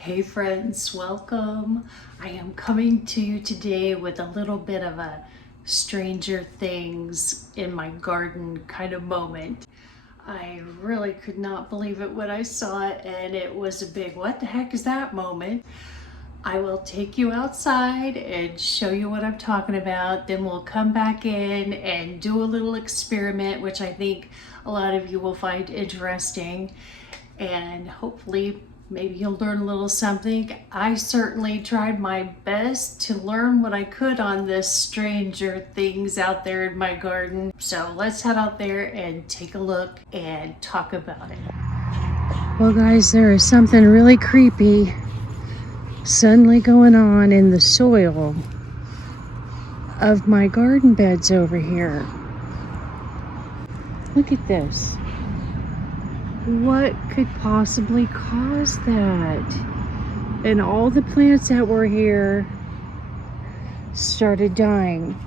Hey friends, welcome. I am coming to you today with a little bit of a Stranger Things in my garden kind of moment. I really could not believe it when I saw it, and it was a big what the heck is that moment. I will take you outside and show you what I'm talking about. Then we'll come back in and do a little experiment, which I think a lot of you will find interesting. And hopefully, maybe you'll learn a little something. I certainly tried my best to learn what I could on this Stranger Things out there in my garden. So let's head out there and take a look and talk about it. Well, guys, there is something really creepy suddenly going on in the soil of my garden beds over here. Look at this. What could possibly cause that? And all the plants that were here started dying.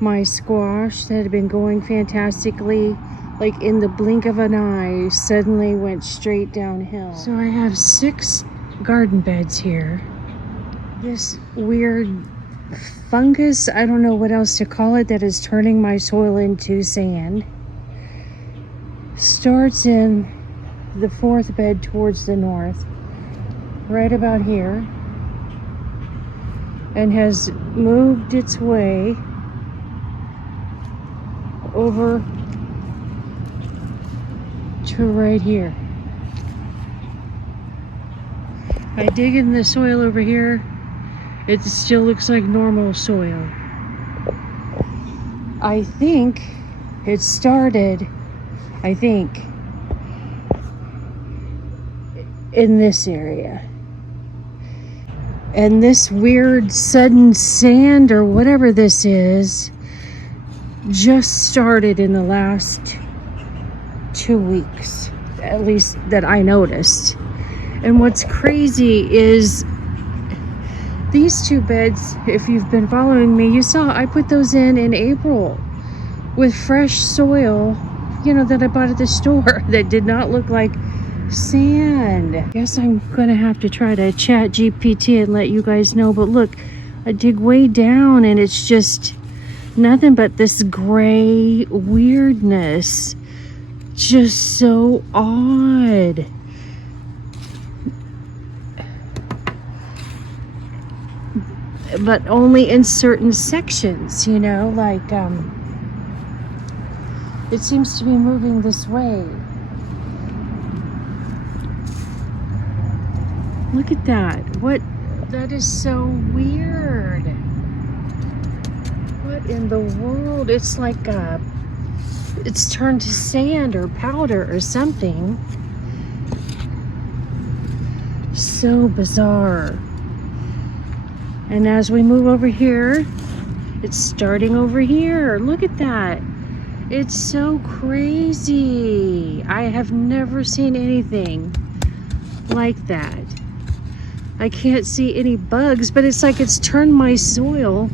My squash that had been going fantastically, like in the blink of an eye, suddenly went straight downhill. So I have 6 garden beds here. This weird fungus, I don't know what else to call it, that is turning my soil into sand, starts in the 4th bed towards the north, right about here, and has moved its way over to right here. I dig in the soil over here, it still looks like normal soil. I think it started, in this area. And this weird sudden sand or whatever this is just started in the last 2 weeks, at least that I noticed. And what's crazy is these 2 beds, if you've been following me, you saw I put those in April with fresh soil, that I bought at the store that did not look like sand. I guess I'm gonna have to try to chat GPT and let you guys know. But look, I dig way down and it's just nothing but this gray weirdness. Just so odd. But only in certain sections, like it seems to be moving this way. Look at that. That is so weird. What in the world? It's like it's turned to sand or powder or something. So bizarre. And as we move over here, it's starting over here. Look at that. It's so crazy. I have never seen anything like that. I can't see any bugs, but it's like it's turned my soil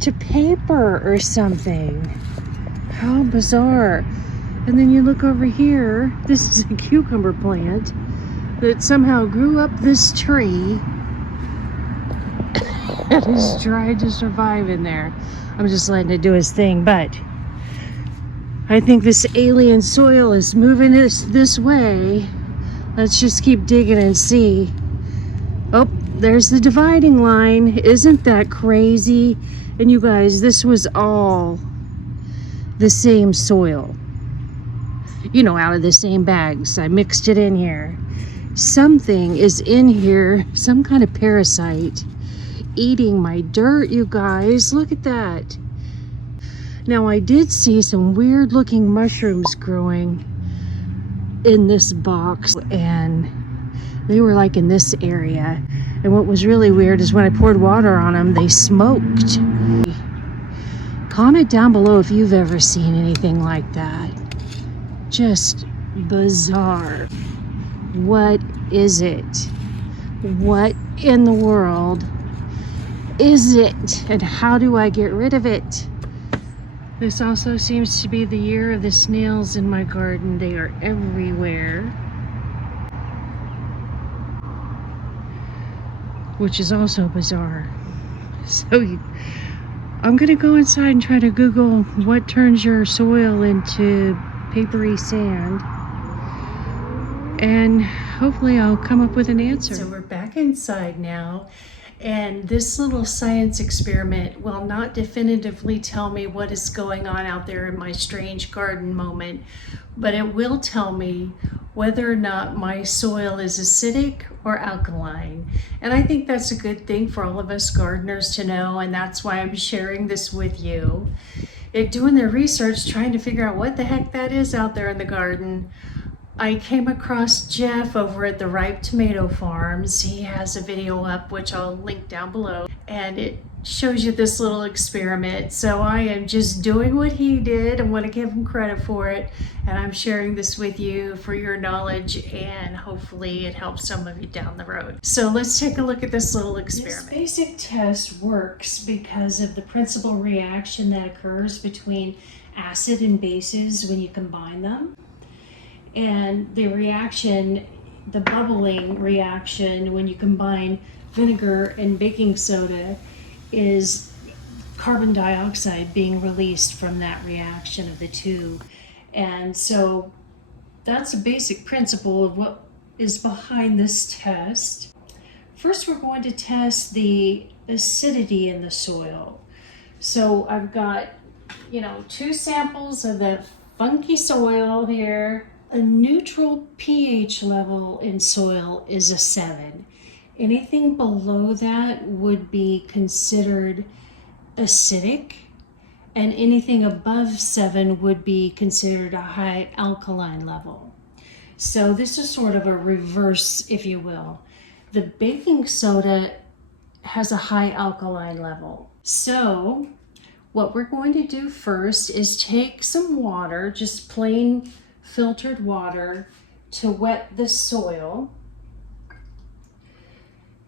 to paper or something. How bizarre. And then you look over here, this is a cucumber plant that somehow grew up this tree and has tried to survive in there. I'm just letting it do his thing, but I think this alien soil is moving this way. Let's just keep digging and see. Oh, there's the dividing line. Isn't that crazy? And you guys, this was all the same soil. Out of the same bags. I mixed it in here. Something is in here, some kind of parasite eating my dirt, you guys. Look at that. Now, I did see some weird looking mushrooms growing in this box, and they were like in this area. And what was really weird is when I poured water on them, they smoked. Comment down below if you've ever seen anything like that. Just bizarre. What is it? What in the world is it? And how do I get rid of it? This also seems to be the year of the snails in my garden. They are everywhere. which is also bizarre. So I'm gonna go inside and try to Google what turns your soil into papery sand, and hopefully I'll come up with an answer. So we're back inside now, and this little science experiment will not definitively tell me what is going on out there in my strange garden moment, but it will tell me whether or not my soil is acidic or alkaline. And I think that's a good thing for all of us gardeners to know, and that's why I'm sharing this with you. Doing their research, trying to figure out what the heck that is out there in the garden, I came across Jeff over at the Ripe Tomato Farms. He has a video up, which I'll link down below, and it shows you this little experiment. So I am just doing what he did. I want to give him credit for it, and I'm sharing this with you for your knowledge, and hopefully it helps some of you down the road. So let's take a look at this little experiment. This basic test works because of the principal reaction that occurs between acid and bases when you combine them. And the reaction, the bubbling reaction when you combine vinegar and baking soda, is carbon dioxide being released from that reaction of the two. And so that's a basic principle of what is behind this test. First, we're going to test the acidity in the soil. So I've got, 2 samples of the funky soil here. A neutral pH level in soil is a 7. Anything below that would be considered acidic, and anything above 7 would be considered a high alkaline level. So this is sort of a reverse, if you will. The baking soda has a high alkaline level. So what we're going to do first is take some water, just plain filtered water, to wet the soil.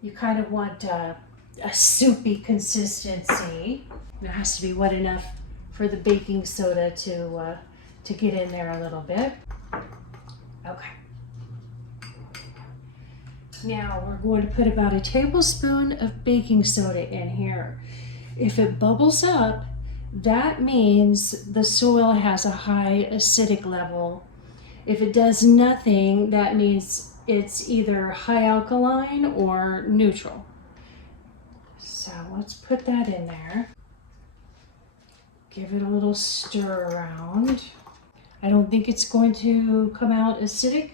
You kind of want a soupy consistency. It has to be wet enough for the baking soda to get in there a little bit. Okay. Now we're going to put about a tablespoon of baking soda in here. If it bubbles up, that means the soil has a high acidic level. If it does nothing, that means it's either high alkaline or neutral. So let's put that in there. Give it a little stir around. I don't think it's going to come out acidic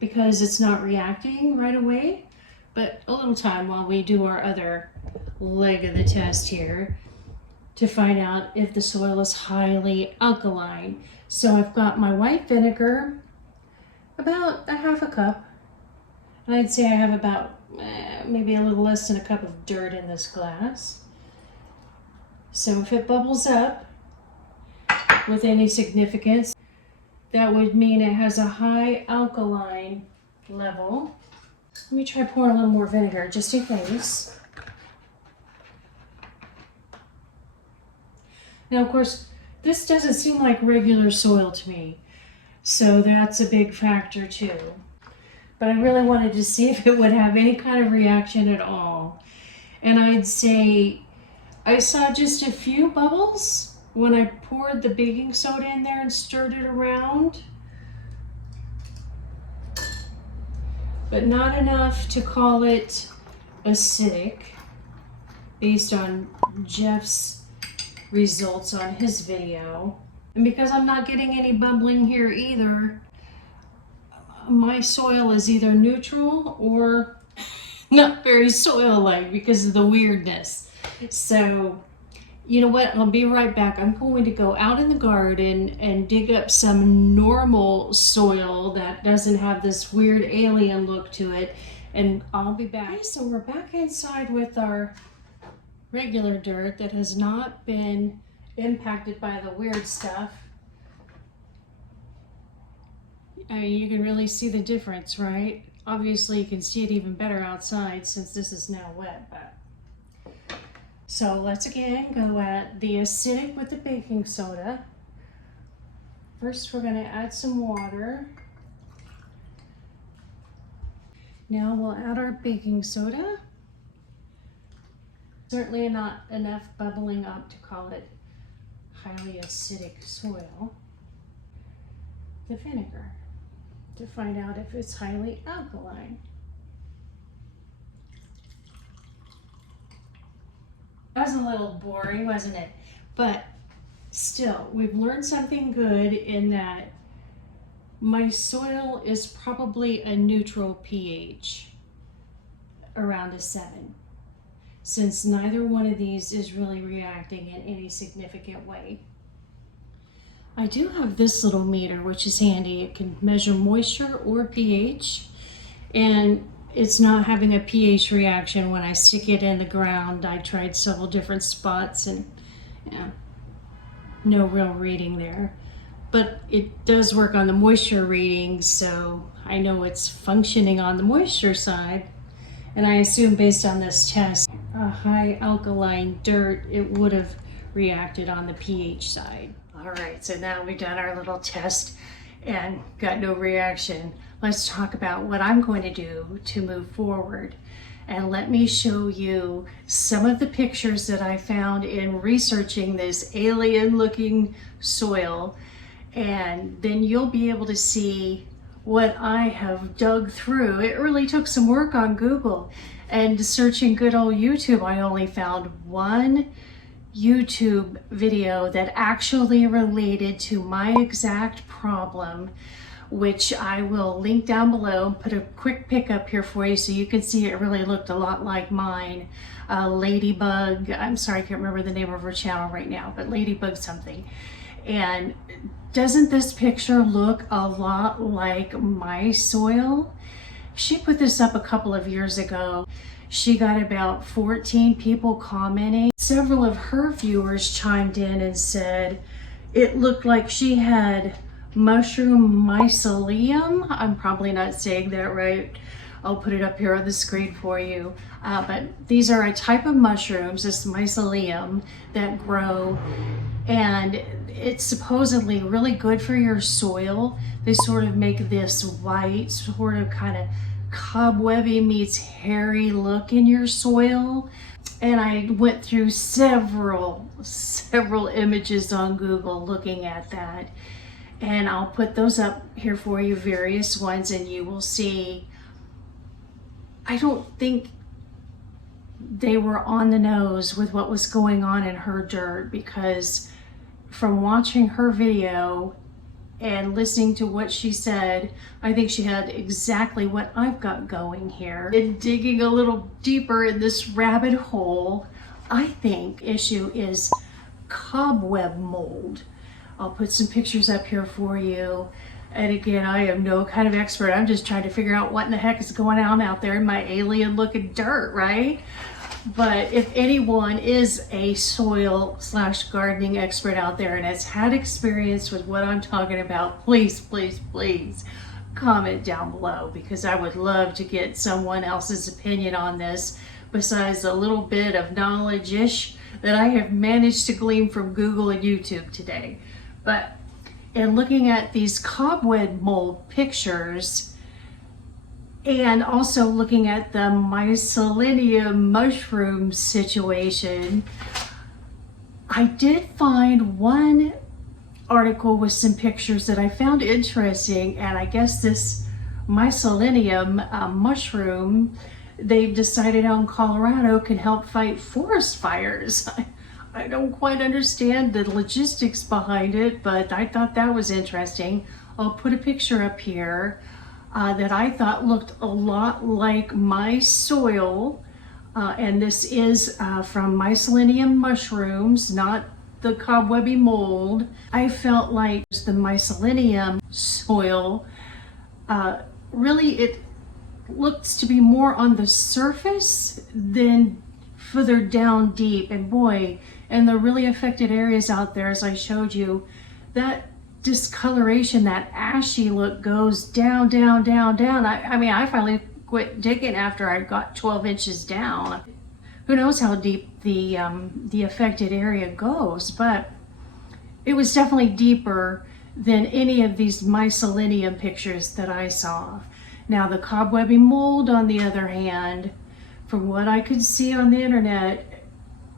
because it's not reacting right away, but a little time while we do our other leg of the test here to find out if the soil is highly alkaline. So I've got my white vinegar, about a half a cup, and I'd say I have about maybe a little less than a cup of dirt in this glass. So if it bubbles up with any significance, that would mean it has a high alkaline level. Let me try pouring a little more vinegar just in case. Now, of course, this doesn't seem like regular soil to me, so that's a big factor too. But I really wanted to see if it would have any kind of reaction at all. And I'd say I saw just a few bubbles when I poured the baking soda in there and stirred it around, but not enough to call it acidic based on Jeff's results on his video. And because I'm not getting any bubbling here either, my soil is either neutral or not very soil-like because of the weirdness. So you know what, I'll be right back. I'm going to go out in the garden and dig up some normal soil that doesn't have this weird alien look to it, and I'll be back. Okay, so we're back inside with our regular dirt that has not been impacted by the weird stuff. I mean, you can really see the difference, right? Obviously, you can see it even better outside since this is now wet. But so let's again go at the acidic with the baking soda. First, we're going to add some water. Now we'll add our baking soda. Certainly not enough bubbling up to call it highly acidic soil. The vinegar to find out if it's highly alkaline. That was a little boring, wasn't it? But still, we've learned something good in that my soil is probably a neutral pH, around a 7, since neither one of these is really reacting in any significant way. I do have this little meter, which is handy. It can measure moisture or pH, and it's not having a pH reaction when I stick it in the ground. I tried several different spots and yeah, no real reading there. But it does work on the moisture reading, so I know it's functioning on the moisture side. And I assume based on this test, a high alkaline dirt, it would have reacted on the pH side. All right, so now we've done our little test and got no reaction. Let's talk about what I'm going to do to move forward. And let me show you some of the pictures that I found in researching this alien looking soil. And then you'll be able to see what I have dug through. It really took some work on Google, and searching good old YouTube, I only found one YouTube video that actually related to my exact problem, which I will link down below and put a quick pic up here for you so you can see it really looked a lot like mine. Ladybug, I'm sorry, I can't remember the name of her channel right now, but Ladybug something. And doesn't this picture look a lot like my soil? She put this up a couple of years ago. She got about 14 people commenting. Several of her viewers chimed in and said it looked like she had mushroom mycelium. I'm probably not saying that right. I'll put it up here on the screen for you. But these are a type of mushrooms, this mycelium, that grow, and it's supposedly really good for your soil. They sort of make this white, sort of kind of cobwebby meets hairy look in your soil. And I went through several images on Google looking at that. And I'll put those up here for you, various ones, and you will see. I don't think they were on the nose with what was going on in her dirt, because from watching her video and listening to what she said, I think she had exactly what I've got going here. And digging a little deeper in this rabbit hole, I think issue is cobweb mold. I'll put some pictures up here for you. And again, I am no kind of expert. I'm just trying to figure out what in the heck is going on out there in my alien looking dirt, right? But if anyone is a soil / gardening expert out there and has had experience with what I'm talking about, please, please, please comment down below, because I would love to get someone else's opinion on this besides a little bit of knowledge-ish that I have managed to glean from Google and YouTube today. But in looking at these cobweb mold pictures, and also looking at the mycelium mushroom situation, I did find one article with some pictures that I found interesting. And I guess this mycelium mushroom, they've decided out in Colorado, can help fight forest fires. I don't quite understand the logistics behind it, but I thought that was interesting. I'll put a picture up here that I thought looked a lot like my soil. And this is from mycelium mushrooms, not the cobwebby mold. I felt like the mycelium soil, really it looks to be more on the surface than further down deep. And boy, in the really affected areas out there, as I showed you, that discoloration, that ashy look goes down, down, down, down. I mean, I finally quit digging after I got 12 inches down. Who knows how deep the affected area goes, but it was definitely deeper than any of these mycelium pictures that I saw. Now the cobwebby mold, on the other hand, from what I could see on the internet,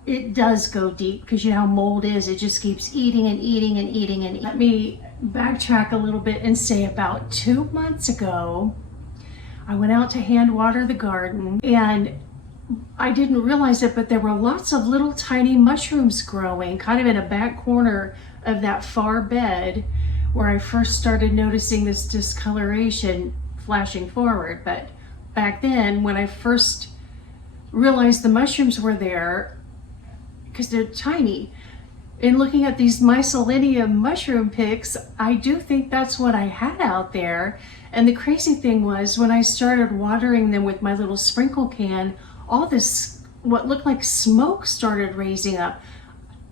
it does go deep, because you know how mold is. It just keeps eating and eating and eating and eating. Let me backtrack a little bit and say about 2 months ago, I went out to hand water the garden, and I didn't realize it, but there were lots of little tiny mushrooms growing kind of in a back corner of that far bed where I first started noticing this discoloration flashing forward. But back then, when I first realized the mushrooms were there, because they're tiny, in looking at these mycelium mushroom pics, I do think that's what I had out there. And the crazy thing was, when I started watering them with my little sprinkle can, all this, what looked like smoke, started raising up.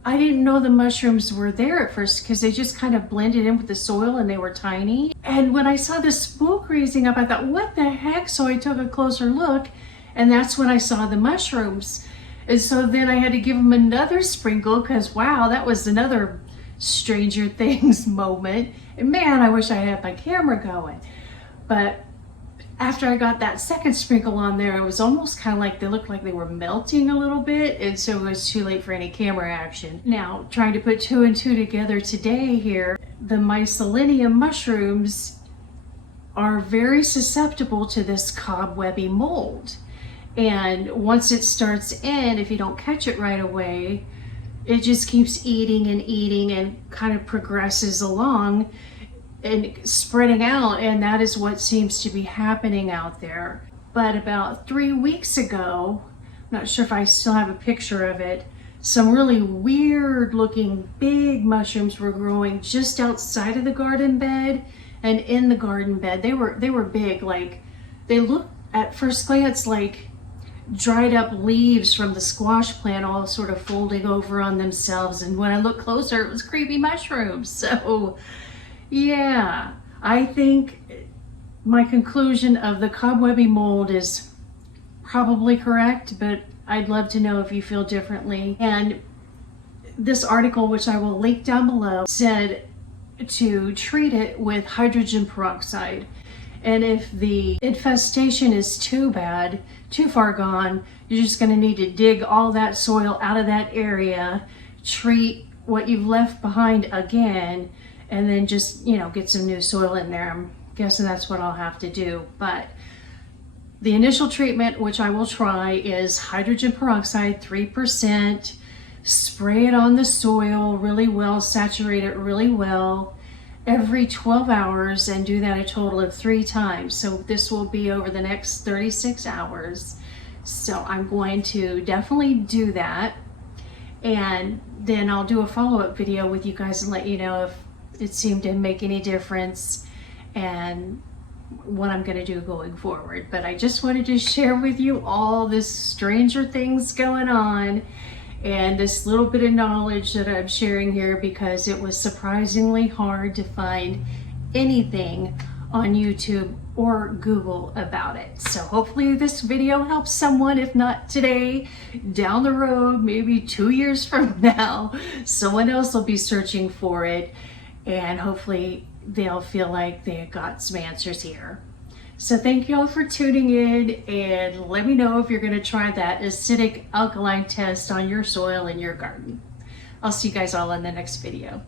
I didn't know the mushrooms were there at first, because they just kind of blended in with the soil and they were tiny. And when I saw the smoke raising up, I thought, what the heck? So I took a closer look, and that's when I saw the mushrooms. And so then I had to give them another sprinkle, because wow, that was another Stranger Things moment. And man, I wish I had my camera going. But after I got that second sprinkle on there, it was almost kind of like they looked like they were melting a little bit. And so it was too late for any camera action. Now, trying to put 2 and 2 together today here, the mycelium mushrooms are very susceptible to this cobwebby mold. And once it starts in, if you don't catch it right away, it just keeps eating and eating and kind of progresses along and spreading out. And that is what seems to be happening out there. But about 3 weeks ago, I'm not sure if I still have a picture of it, some really weird looking big mushrooms were growing just outside of the garden bed and in the garden bed. They were big, like they looked at first glance like dried up leaves from the squash plant, all sort of folding over on themselves. And when I looked closer, it was creepy mushrooms. So yeah, I think my conclusion of the cobwebby mold is probably correct, but I'd love to know if you feel differently. And this article, which I will link down below, said to treat it with hydrogen peroxide. And if the infestation is too bad, too far gone, you're just going to need to dig all that soil out of that area, treat what you've left behind again, and then just, you know, get some new soil in there. I'm guessing that's what I'll have to do. But the initial treatment, which I will try, is hydrogen peroxide, 3%. Spray it on the soil really well, saturate it really well every 12 hours, and do that a total of 3 times. So this will be over the next 36 hours. So I'm going to definitely do that. And then I'll do a follow-up video with you guys and let you know if it seemed to make any difference and what I'm going to do going forward. But I just wanted to share with you all this Stranger Things going on and this little bit of knowledge that I'm sharing here, because it was surprisingly hard to find anything on YouTube or Google about it. So hopefully this video helps someone. If not today, down the road, maybe 2 years from now, someone else will be searching for it, and hopefully they'll feel like they got some answers here. So thank you all for tuning in, and let me know if you're going to try that acidic alkaline test on your soil in your garden. I'll see you guys all in the next video.